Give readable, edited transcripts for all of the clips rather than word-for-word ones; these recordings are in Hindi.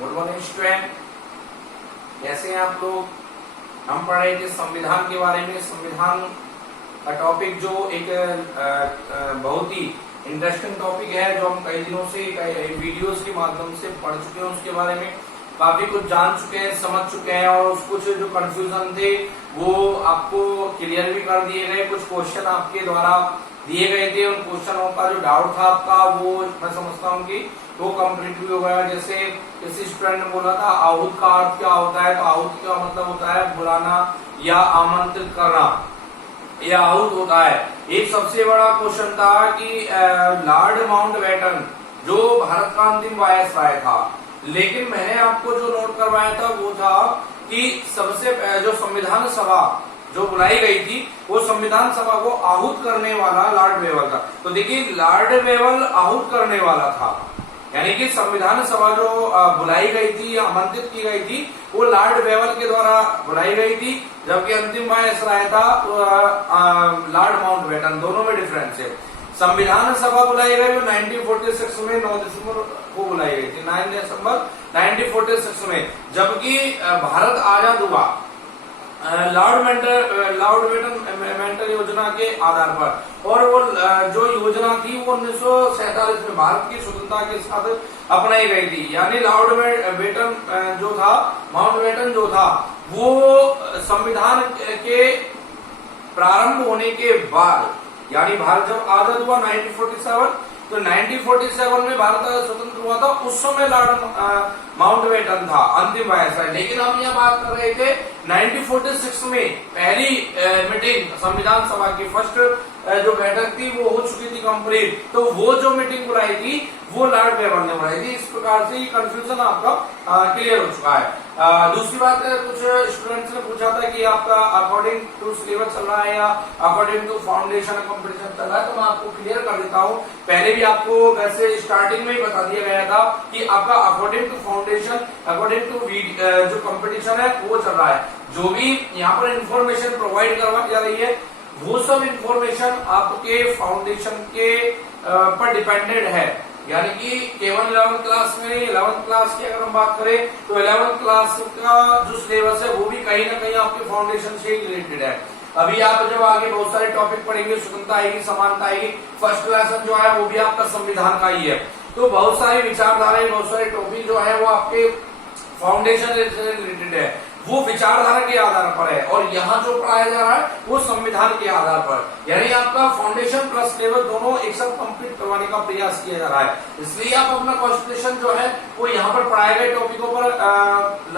गुड मॉर्निंग स्टूडेंट, कैसे हैं आप लोग। हम पढ़ रहे थे संविधान के बारे में। संविधान का टॉपिक जो एक बहुत ही इंटरेस्टिंग टॉपिक है, जो हम कई दिनों से कई वीडियोस के माध्यम से पढ़ चुके हैं। उसके बारे में काफी कुछ जान चुके हैं, समझ चुके हैं, और कुछ जो कंफ्यूजन थे वो आपको क्लियर भी कर दिए गए। कुछ क्वेश्चन आपके द्वारा दिए गए थे, उन क्वेश्चनों का जो डाउट था आपका वो मैं समझता हूँ कि वो कंप्लीट भी हो गया। जैसे किसी स्टूडेंट ने बोला था आहूत का अर्थ क्या होता है, तो आहूत का मतलब होता है बुलाना या आमंत्रित करना, यह आहूत होता है। एक सबसे बड़ा क्वेश्चन था कि लॉर्ड माउंटबेटन जो भारत का अंतिम वायसराय था, लेकिन मैंने आपको जो नोट करवाया था वो था कि सबसे जो संविधान सभा जो बुलाई गई थी वो संविधान सभा को आहूत करने वाला लॉर्ड वेवल था। तो देखिए, लॉर्ड वेवल आहूत करने वाला था, यानी कि संविधान सभा जो बुलाई गई थी, आमंत्रित की गई थी, वो लॉर्ड वेवल के द्वारा बुलाई गई थी, जबकि अंतिम वायसराय था लॉर्ड माउंटबेटन। दोनों में डिफरेंस है। संविधान सभा बुलाई गई वो 1946 में 9 दिसंबर को बुलाई गई थी, 9 दिसंबर 1946 में, जबकि भारत आजाद हुआ लॉर्ड मेंटल योजना के आधार पर। और वो जो योजना थी वो 1947 में भारत की स्वतंत्रता के साथ अपनाई गई थी। यानी लॉर्ड बेटन जो था, माउंटबेटन जो था, वो संविधान के प्रारंभ होने के बाद, यानी भारत जब आजाद हुआ 1947, तो 1947 में भारत स्वतंत्र हुआ था, उस समय लॉर्ड माउंटबेटन था अंतिम वायसराय। लेकिन हम यहाँ बात कर रहे थे 1946 में पहली मीटिंग संविधान सभा की फर्स्ट जो बैठक थी वो हो चुकी थी कंप्लीट। तो वो जो मीटिंग बुलाई थी वो लॉर्ड वेवल ने बुलाई थी। इस प्रकार से कंफ्यूजन आपका क्लियर हो चुका है। दूसरी बात, कुछ स्टूडेंट्स ने पूछा था कि आपका अकॉर्डिंग टू सिलेबस चल रहा है या अकॉर्डिंग टू फाउंडेशन कंपटीशन चल रहा है, तो मैं आपको क्लियर कर देता हूँ। पहले भी आपको वैसे स्टार्टिंग में ही बता दिया गया था कि आपका according to foundation, according to जो कंपटीशन है वो चल रहा है। जो भी यहाँ पर इंफॉर्मेशन प्रोवाइड करवाई जा रही है वो सब इंफॉर्मेशन आपके फाउंडेशन के पर डिपेंडेड है। यानी कि केवल 11th क्लास में, 11th क्लास की अगर हम बात करें तो 11th क्लास का जो सिलेबस है वो भी कहीं ना कहीं आपके फाउंडेशन से रिलेटेड है। अभी आप जब आगे बहुत सारे टॉपिक पढ़ेंगे, स्वतंत्रता आएगी, समानता आएगी, फर्स्ट लेसन जो है वो भी आपका संविधान का ही है। तो बहुत सारी विचारधाराएं, बहुत सारे टॉपिक जो है वो आपके फाउंडेशन से रिलेटेड है, वो विचारधारा के आधार पर है। और यहाँ जो पढ़ाया जा रहा है वो संविधान के आधार पर, यानी आपका फाउंडेशन प्लस सिलेबस दोनों एक साथ कंप्लीट करवाने का प्रयास किया जा रहा है। इसलिए आप अपना कॉन्सेंट्रेशन जो है वो यहाँ पर पढ़ाए गए टॉपिकों पर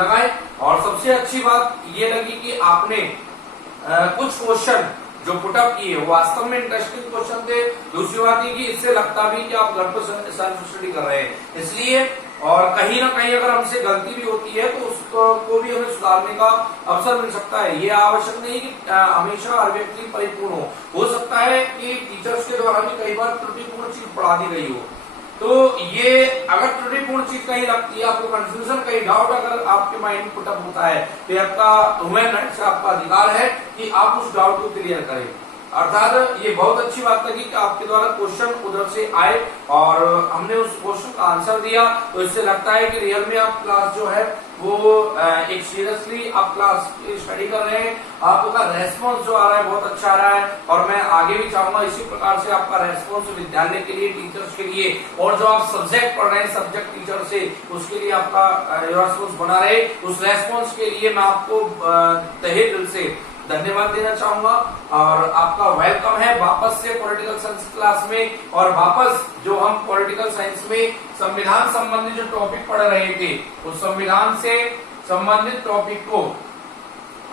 लगाएं। और सबसे अच्छी बात ये लगी कि आपने कुछ क्वेश्चन जो पुटअप किए वो वास्तव में इंटरेस्टिंग क्वेश्चन थे। दूसरी बात ये कि इससे लगता भी कि आप घर पर सेल्फ स्टडी कर रहे हैं। इसलिए और कहीं ना कहीं अगर हमसे गलती भी होती है तो उसको भी हमें सुधारने का अवसर मिल सकता है। ये आवश्यक नहीं कि हमेशा हर व्यक्ति परिपूर्ण हो सकता है कि टीचर्स के द्वारा भी कई बार त्रुटिपूर्ण चीज पढ़ा दी गई हो। तो ये अगर त्रुटिपूर्ण चीज कहीं लगती है, आपको कंफ्यूजन, कहीं डाउट अगर आपके माइंड में पुटअप होता है, तो आपका ह्यूमन राइट से आपका अधिकार है कि आप उस डाउट को क्लियर करें। अर्थात ये बहुत अच्छी बात लगी कि आपके द्वारा क्वेश्चन उधर से आए और हमने उस क्वेश्चन का आंसर दिया। तो इससे लगता है कि रियल में आप क्लास जो है वो एक सीरियसली आप क्लास स्टडी कर रहे हैं। आपका रेस्पॉन्स जो आ रहा है बहुत अच्छा आ रहा है, और मैं आगे भी चाहूंगा इसी प्रकार से आपका रेस्पॉन्स विद्यालय के लिए, टीचर्स के लिए, और जो आप सब्जेक्ट पढ़ रहे हैं सब्जेक्ट टीचर से, उसके लिए आपका रेस्पॉन्स बना रहे। उस रेस्पॉन्स के लिए मैं आपको तहे दिल से धन्यवाद देना चाहूंगा और आपका वेलकम है वापस से पॉलिटिकल साइंस क्लास में। और वापस जो हम पॉलिटिकल साइंस में संविधान संबंधी जो टॉपिक पढ़ रहे थे, उस संविधान से संबंधित टॉपिक को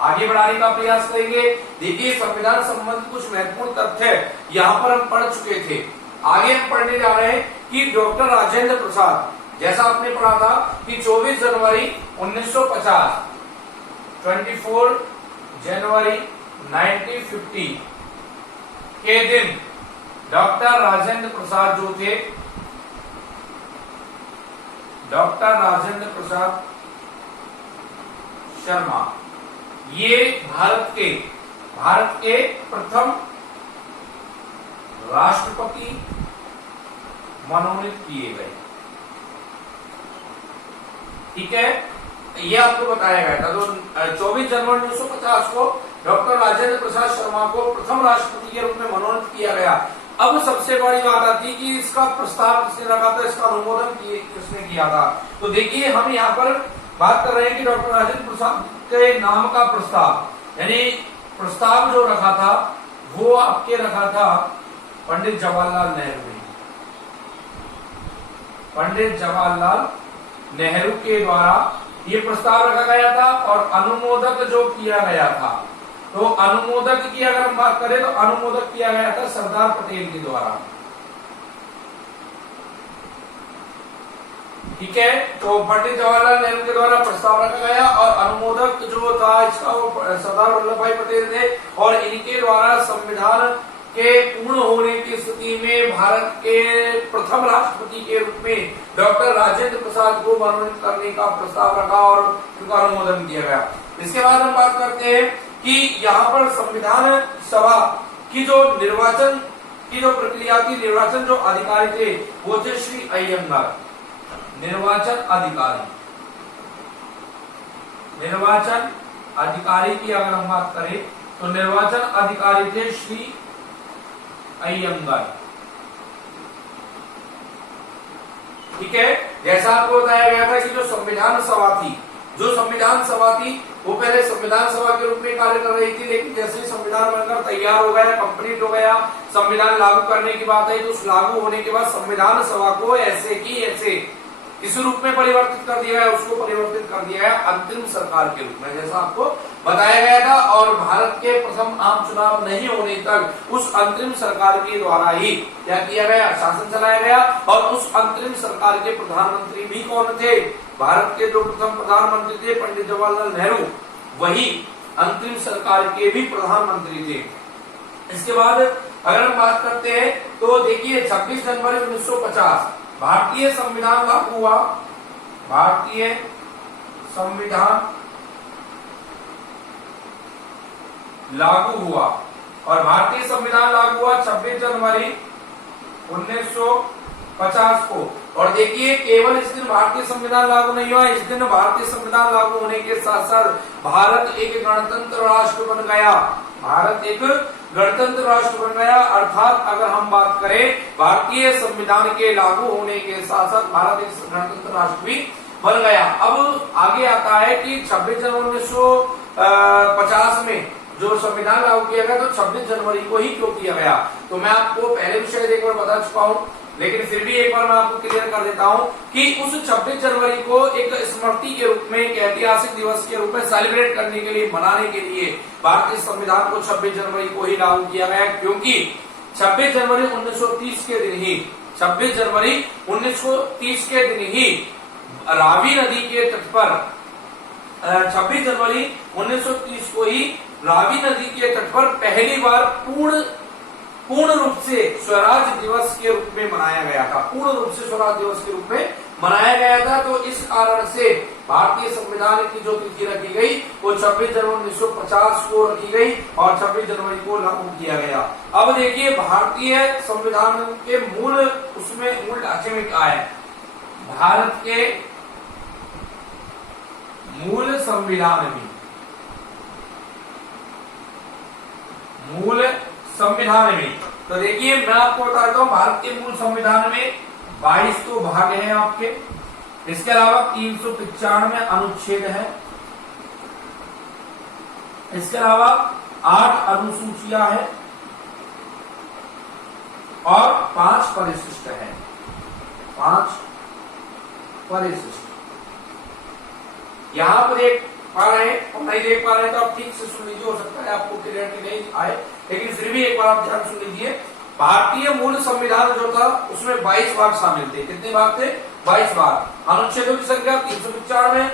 आगे बढ़ाने का प्रयास करेंगे। देखिए, संविधान संबंधित कुछ महत्वपूर्ण तथ्य यहाँ पर हम पढ़ चुके थे। आगे हम पढ़ने जा रहे हैं कि डॉक्टर राजेंद्र प्रसाद, जैसा आपने पढ़ा था कि 24 जनवरी 1950, 24 जनवरी 1950 के दिन डॉक्टर राजेंद्र प्रसाद जो थे, डॉक्टर राजेंद्र प्रसाद शर्मा, ये भारत के प्रथम राष्ट्रपति मनोनीत किए गए। ठीक है, ये आपको बताया गया था। तो 24 जनवरी 1950 को डॉक्टर राजेंद्र प्रसाद शर्मा को प्रथम राष्ट्रपति के रूप में मनोनीत किया गया। अब सबसे बड़ी बात आती है कि इसका प्रस्ताव किसने रखा था, इसका अनुमोदन किसने किया था। तो देखिए हम यहाँ पर बात कर रहे हैं कि डॉक्टर राजेंद्र प्रसाद के नाम का प्रस्ताव, यानी प्रस्ताव जो रखा था वो आपके रखा था पंडित जवाहरलाल नेहरू ने। पंडित जवाहरलाल नेहरू के द्वारा ये प्रस्ताव रखा गया था और अनुमोदक जो किया गया था, तो अनुमोदक की अगर हम बात करें तो अनुमोदक किया गया था सरदार पटेल के द्वारा। ठीक है, तो पंडित जवाहरलाल नेहरू के द्वारा प्रस्ताव रखा गया और अनुमोदक जो था इसका वो सरदार वल्लभ भाई पटेल थे। और इनके द्वारा संविधान के पूर्ण होने की स्थिति में भारत के प्रथम राष्ट्रपति के रूप में डॉक्टर राजेंद्र प्रसाद को मनोनीत करने का प्रस्ताव रखा और उनका अनुमोदन किया गया। इसके बाद हम बात करते हैं कि यहाँ पर संविधान सभा की जो निर्वाचन की जो प्रक्रिया थी, निर्वाचन जो अधिकारी थे वो थे श्री अय्यंगार। निर्वाचन अधिकारी की अगर हम बात करें तो निर्वाचन अधिकारी थे श्री अय्यंगार। ठीक है, जैसा आपको बताया गया था कि जो संविधान सभा थी वो पहले संविधान सभा के रूप में कार्य कर रही थी, लेकिन जैसे ही संविधान बनकर तैयार हो गया, कंप्लीट हो गया, संविधान लागू करने की बात आई, तो उस लागू होने के बाद संविधान सभा को ऐसे की ऐसे इस रूप में परिवर्तित कर दिया गया, उसको परिवर्तित कर दिया गया अंतरिम सरकार के रूप में, जैसा आपको बताया गया था। और भारत के प्रथम आम चुनाव नहीं होने तक उस अंतरिम सरकार के द्वारा ही क्या किया गया, शासन चलाया गया। और उस अंतरिम सरकार के प्रधानमंत्री भी कौन थे, भारत के जो प्रथम प्रधानमंत्री थे पंडित जवाहरलाल नेहरू, वही अंतरिम सरकार के भी प्रधानमंत्री थे। इसके बाद अगर हम बात करते हैं तो देखिए 26 जनवरी 1950 भारतीय संविधान लागू हुआ। भारतीय संविधान लागू हुआ और भारतीय संविधान लागू हुआ 26 जनवरी 1950 को। और देखिए केवल इस दिन भारतीय संविधान लागू नहीं हुआ, इस दिन भारतीय संविधान लागू होने के साथ साथ भारत एक गणतंत्र राष्ट्र बन गया। भारत एक गणतंत्र राष्ट्र बन गया, अर्थात अगर हम बात करें भारतीय संविधान के लागू होने के साथ साथ भारत एक गणतंत्र राष्ट्र भी बन गया। अब आगे आता है कि 26 जनवरी 1950 में जो संविधान लागू किया गया तो 26 जनवरी को ही क्यों किया गया, तो मैं आपको पहले भी शायद एक बार बता चुका हूँ, लेकिन फिर भी एक बार मैं आपको क्लियर कर देता हूं कि उस 26 जनवरी को एक स्मृति के रूप में, एक ऐतिहासिक दिवस के रूप में सेलिब्रेट करने के लिए, मनाने के लिए भारतीय संविधान को 26 जनवरी को ही लागू किया गया, क्योंकि 26 जनवरी 1930 के दिन ही 26 जनवरी 1930 के दिन ही रावी नदी के तट पर 26 जनवरी 1930 को ही रावी नदी के तट पर पहली बार पूर्ण रूप से स्वराज दिवस के रूप में मनाया गया था। पूर्ण रूप से स्वराज दिवस के रूप में मनाया गया था। तो इस कारण से भारतीय संविधान की जो तिथि रखी गई वो 26 जनवरी 1950 को रखी गई और 26 जनवरी को लागू किया गया। अब देखिए भारतीय संविधान के मूल ढांचे में क्या है, भारत के मूल संविधान में तो देखिए मैं आपको बताता हूं, भारत के मूल संविधान में 22 तो भाग हैं आपके, इसके अलावा 395 अनुच्छेद है, इसके अलावा 8 अनुसूचियां हैं और 5 परिशिष्ट है। 5 परिशिष्ट यहां पर देख पा रहे हैं और नहीं देख पा रहे हैं तो आप ठीक से सुन लीजिए, हो सकता है आपको क्लियरिटी नहीं आए, लेकिन फिर भी एक बार आप ध्यान सुन लीजिए। भारतीय मूल संविधान जो था उसमें 22 भाग शामिल थे। कितने भाग थे? 22 भाग। अनुच्छेदों की संख्या 395,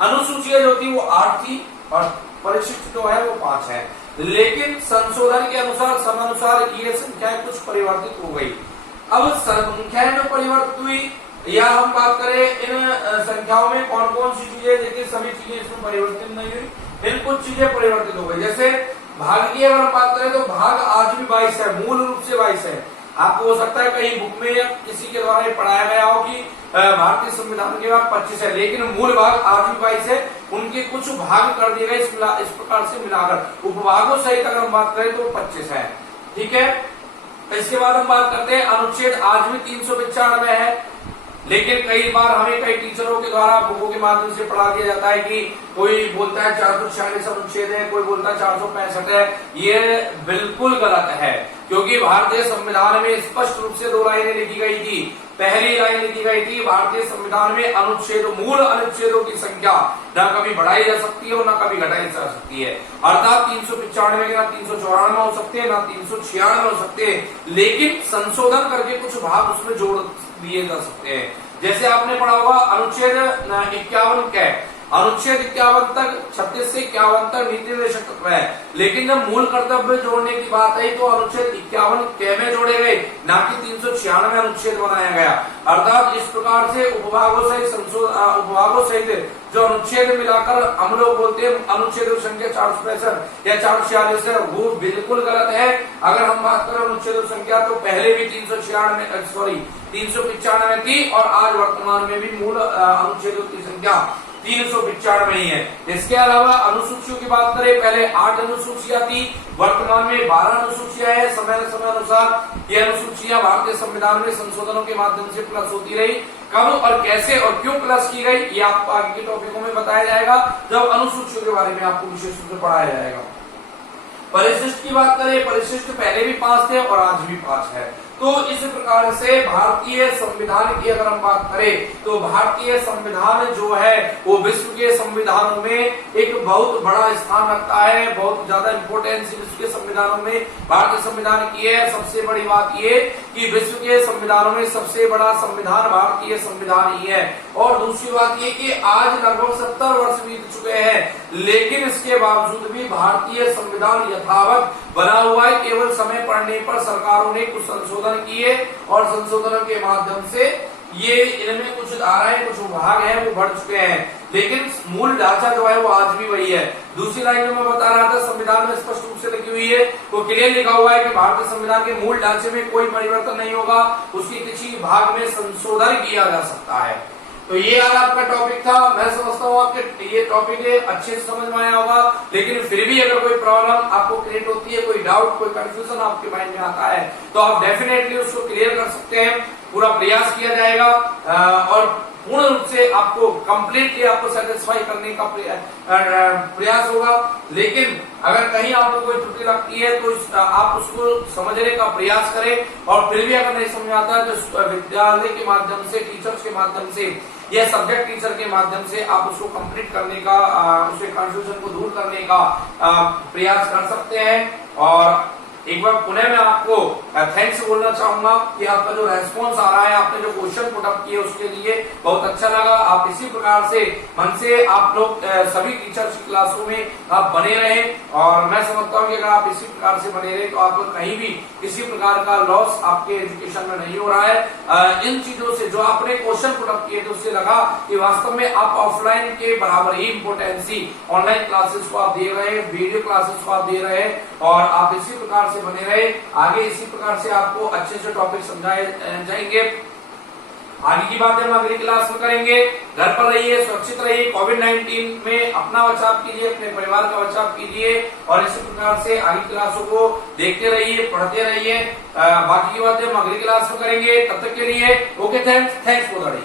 अनुसूचियां जो थी वो 8 थी और परिशिष्ट जो है वो 5 है। लेकिन संशोधन के अनुसार समानुसार ये संख्याएं कुछ परिवर्तित हो गई। अब संख्याएं जो परिवर्तित हुई या हम बात करें इन संख्याओं में कौन कौन सी चीजें, देखिए सभी चीजें इसमें परिवर्तित नहीं हुई, इन कुछ चीजें परिवर्तित हो गई। जैसे भाग की अगर हम बात करें तो भाग आज भी 22 है, मूल रूप से 22 है। आपको हो सकता है कहीं बुक में या किसी के द्वारा पढ़ाया गया हो कि भारतीय संविधान के बाद 25 है, लेकिन मूल भाग आज भी 22 है। उनके कुछ भाग कर दिए गए इस प्रकार से मिलाकर उपभागों सहित अगर हम बात करें तो 25 है। ठीक है, इसके बाद हम बात करते हैं अनुच्छेद आज भी 395 है, लेकिन कई बार हमें कई टीचरों के द्वारा बुकों के माध्यम से पढ़ा दिया जाता है कि कोई बोलता है 446 अनुच्छेद है, कोई बोलता है 465 है। ये बिल्कुल गलत है, क्योंकि भारतीय संविधान में स्पष्ट रूप से 2 लाइनें लिखी गई थी। पहली लाइन लिखी गई थी भारतीय संविधान में अनुच्छेद मूल अनुच्छेदों की संख्या न कभी बढ़ाई जा सकती है और न कभी घटाई जा सकती है, अर्थात 395 के ना 394 हो सकते हैं, ना 396 हो सकते हैं, लेकिन संशोधन करके कुछ भाग उसमें जोड़ दिए जा सकते हैं। जैसे आपने पढ़ा होगा अनुच्छेद 51 क्या है, अनुच्छेद 51 तक 36 से 51 तक नीति निर्देशक तत्व है, लेकिन जब मूल कर्तव्य जोड़ने की बात आई तो अनुच्छेद 51 कै में जोड़े गए, ना कि 396 अनुच्छेद बनाया गया। अर्थात इस प्रकार से उपभागों सहित जो अनुच्छेद मिलाकर हम लोग बोलते हैं अनुच्छेद संख्या 465 या 446 है, वो बिल्कुल गलत है। अगर हम बात करें अनुच्छेद संख्या तो पहले भी 395 थी और आज वर्तमान में भी मूल अनुच्छेदों की संख्या 395 ही है। इसके अलावा अनुसूचियों की बात करें, पहले 8 अनुसूचियां थी, वर्तमान में 12 अनुसूचियां है। समय अनुसार ये अनुसूचियां भारतीय संविधान में संशोधनों के माध्यम से प्लस होती रही। कब और कैसे और क्यों प्लस की गई, ये आपको आगे के टॉपिकों में बताया जाएगा जब अनुसूचियों के बारे में आपको विशेष रूप से पढ़ाया जाएगा। परिशिष्ट की बात करें, परिशिष्ट पहले भी 5 थे और आज भी 5 है। तो इस प्रकार से भारतीय संविधान की अगर हम बात करें तो भारतीय संविधान जो है वो विश्व के संविधानों में एक बहुत बड़ा स्थान रखता है, बहुत ज्यादा इंपोर्टेंस विश्व के संविधानों में भारतीय संविधान की है। सबसे बड़ी बात ये कि विश्व के संविधानों में सबसे बड़ा संविधान भारतीय संविधान ही है। और दूसरी बात ये कि आज लगभग 70 वर्ष बीत चुके हैं, लेकिन इसके बावजूद भी भारतीय संविधान यथावत बना हुआ है। केवल समय पड़ने पर सरकारों ने कुछ संशोधन किए और संशोधनों के माध्यम से ये इनमें कुछ धाराएं, कुछ भाग हैं वो बढ़ चुके हैं, लेकिन मूल ढांचा जो है वो आज भी वही है। दूसरी लाइन में मैं बता रहा था संविधान में स्पष्ट रूप से लिखी हुई है, वो क्लियर लिखा हुआ है कि भारतीय संविधान के मूल ढांचे में कोई परिवर्तन नहीं होगा, उसकी किसी भाग में संशोधन किया जा सकता है। तो ये आज आपका टॉपिक था। मैं समझता हूँ आपके ये टॉपिक अच्छे से समझ में आया होगा, लेकिन फिर भी अगर कोई प्रॉब्लम आपको क्रिएट होती है, कोई डाउट, कोई कंफ्यूजन आपके माइंड में आता है तो आप डेफिनेटली उसको क्लियर कर सकते हैं। पूरा प्रयास किया जाएगा और पूर्ण रूप से आपको कंप्लीटली आपको सेटिस्फाई करने का प्रयास होगा। लेकिन अगर कहीं आपको कोई त्रुटि लगती है तो आप उसको समझने का प्रयास करें, और फिर भी अगर नहीं समझ आता है तो विद्यालय के माध्यम से, टीचर्स के माध्यम से या सब्जेक्ट टीचर के माध्यम से आप उसको कंप्लीट करने का, उसके कंफ्यूजन को दूर करने का प्रयास कर सकते हैं। और एक बार पुनः मैं आपको थैंक्स बोलना चाहूंगा कि आपका जो रेस्पॉन्स आ रहा है, आपने जो क्वेश्चन पुट अप किए उसके लिए बहुत अच्छा लगा। आप इसी प्रकार से मन से आप लोग सभी टीचर्स की क्लासों में आप बने रहें, और मैं समझता हूँ कि अगर आप इसी प्रकार से बने रहे तो आपको कहीं भी किसी प्रकार का लॉस आपके एजुकेशन में नहीं हो रहा है। इन चीजों से जो आपने क्वेश्चन पुट अप किए थे उससे लगा कि वास्तव में आप ऑफलाइन के बराबर ही इम्पोर्टेंसी ऑनलाइन क्लासेस को आप दे रहे हैं, वीडियो क्लासेस को आप दे रहे हैं, और आप इसी प्रकार से बने रहे। आगे इसी प्रकार से आपको अच्छे से टॉपिक समझाए जाएंगे। आगे की बातें हम अगली क्लास में करेंगे। घर पर रहिए, सुरक्षित रहिए, कोविड-19 में अपना बचाव कीजिए, अपने परिवार का बचाव कीजिए, और इसी प्रकार से आगे क्लासों को देखते रहिए, पढ़ते रहिए। बाकी की बातें हम अगली क्लास में करेंगे। तब तक के लिए okay, thanks for the day.